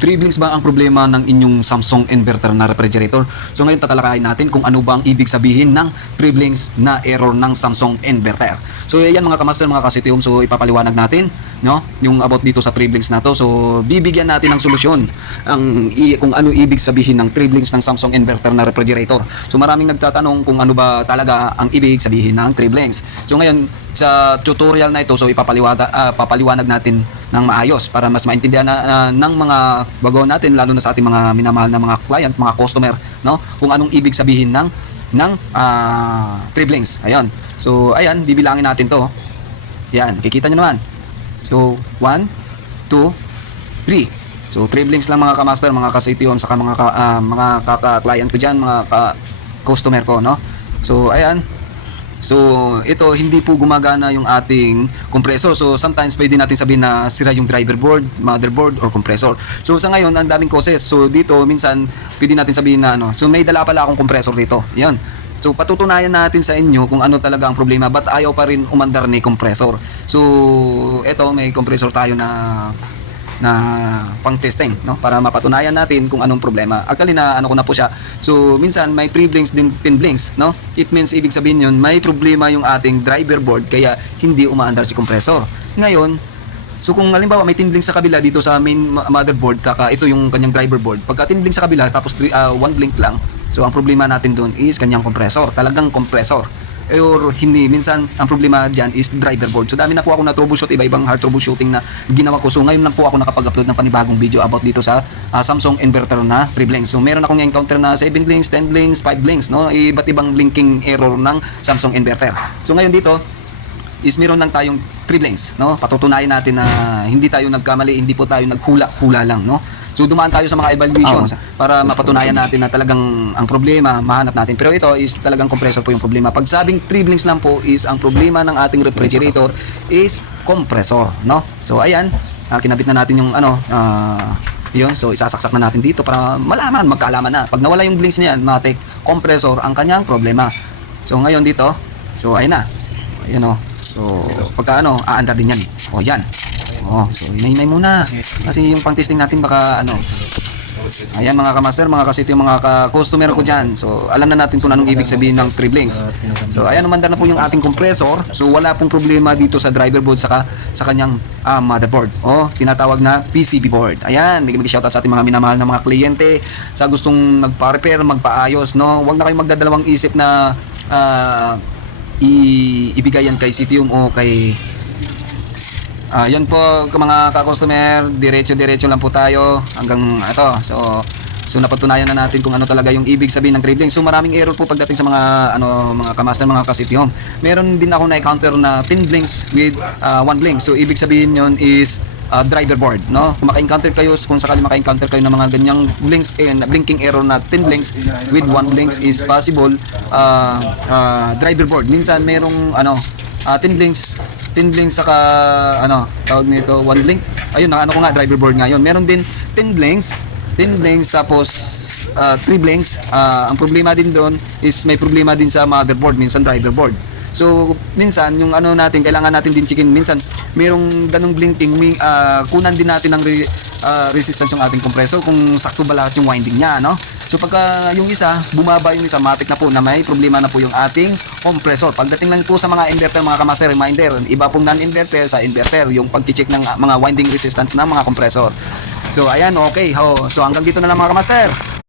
Triplings ba ang problema ng inyong Samsung inverter na refrigerator? So ngayon tatalakayin natin kung ano bang ibig sabihin ng triplings na error ng Samsung inverter. So yan mga kamaster, mga kasitium, so ipapaliwanag natin no, yung about dito sa triplings na to. So bibigyan natin ng solusyon kung ano ibig sabihin ng triplings ng Samsung inverter na refrigerator. So maraming nagtatanong kung ano ba talaga ang ibig sabihin ng triplings. So ngayon sa tutorial na ito, so papaliwanag natin ng maayos para mas maintindihan ng mga bago natin, lalo na sa ating mga minamahal na mga client, mga customer, no, kung anong ibig sabihin ng triplings. Ayun. So ayan, bibilangin natin to. Yan, kikita nyo naman. So 1 2 3. So triplings lang mga kamaster, mga ka-CTO, saka mga kaka-client ko diyan, mga customer ko, no. So ayan. So, ito hindi po gumagana yung ating compressor. So, sometimes pwede natin sabihin na sira yung driver board, motherboard, or compressor. So, sa ngayon, ang daming causes. So, dito, minsan, pwede natin sabihin na so may dala pala akong compressor dito. Yan. So, patutunayan natin sa inyo kung ano talaga ang problema. Ba't ayaw pa rin umandar ni compressor? So, ito, may compressor tayo na pang testing, no, para mapatunayan natin kung anong problema. Actually na ko na po siya. So minsan may 3 blinks din 10 blinks, no. It means ibig sabihin yun may problema yung ating driver board kaya hindi umaandar si compressor. Ngayon, so kung halimbawa may 10 blinks sa kabila dito sa main motherboard, kaka ito yung kanyang driver board. Pagka 10 blinks sa kabila tapos 1 blink lang, so ang problema natin doon is kanyang compressor, talagang compressor. Or hindi, minsan ang problema dyan is driver board. So dami na po ako na troubleshoot, iba-ibang hard troubleshooting na ginawa ko. So ngayon lang po ako nakapag-upload ng panibagong video about dito sa Samsung inverter na 3 blinks. So meron akong encounter na 7 blinks, 10 blinks, 5 blinks, no? Iba't ibang blinking error ng Samsung inverter. So ngayon dito is meron lang tayong 3 blinks, no? Patutunayan natin na hindi tayo nagkamali, hindi po tayo naghula-hula lang, no? So dumaan tayo sa mga evaluations para mapatunayan natin na talagang ang problema mahanap natin. Pero ito is talagang compressor po yung problema. Pag sabing 3 blinks lang po is ang problema ng ating refrigerator is compressor, no? So ayan, kinabit na natin yung yun. So isasaksak na natin dito para malaman, magkaalaman na. Pag nawala yung blinks niyan, matik, compressor ang kanyang problema. So ngayon dito, so ayun na. Ayun o. So pagka aandar din yan. O yan. So hinay-hinay muna. Kasi yung pang-testing natin baka ayan mga kamaster, mga kasito, yung mga ka-customer ko dyan. So alam na natin kung anong ibig sabihin ng 3 blinks. So ayan, umandar na po yung ating compressor. So wala pong problema dito sa driver board saka sa kanyang motherboard. Tinatawag na PCB board. Ayan, mag-shoutout sa ating mga minamahal na mga kliyente sa gustong magpa-repair, magpaayos, no. Huwag na kayong magdadalawang isip na ibigay yan kay Citium o kay yan po mga ka-customer, diretso lang po tayo hanggang ito. So napatunayan na natin kung ano talaga yung ibig sabihin ng 3 blinks. So maraming error po pagdating sa mga mga kamaster, mga ka-CTO. Meron din ako na-encounter na 10 blinks with 1 blink. So ibig sabihin yon is driver board, no? Kung maka-encounter kayo, kung sakali maka-encounter kayo ng mga ganyang blinks and blinking error na 10 blinks with 1 blinks is possible driver board. Minsan merong 10 blinks saka tawag nito 1 blink. Ayun, ko nga driver board ngayon. Meron din 10 blinks tapos 3 blinks. Ang problema din doon is may problema din sa motherboard, minsan driver board. So minsan yung natin, kailangan natin din checkin, minsan merong ganung blinking, kunan din natin ng resistance yung ating compressor kung sakto ba lahat yung winding niya, no? So pagka yung isa bumaba, yung isa matik na po na may problema na po yung ating compressor. Pagdating lang po sa mga inverter, mga kamaster, reminder, iba pong non-inverter sa inverter yung pag-check ng mga winding resistance ng mga compressor. So ayan, okay. So hanggang dito na lang mga kamaster.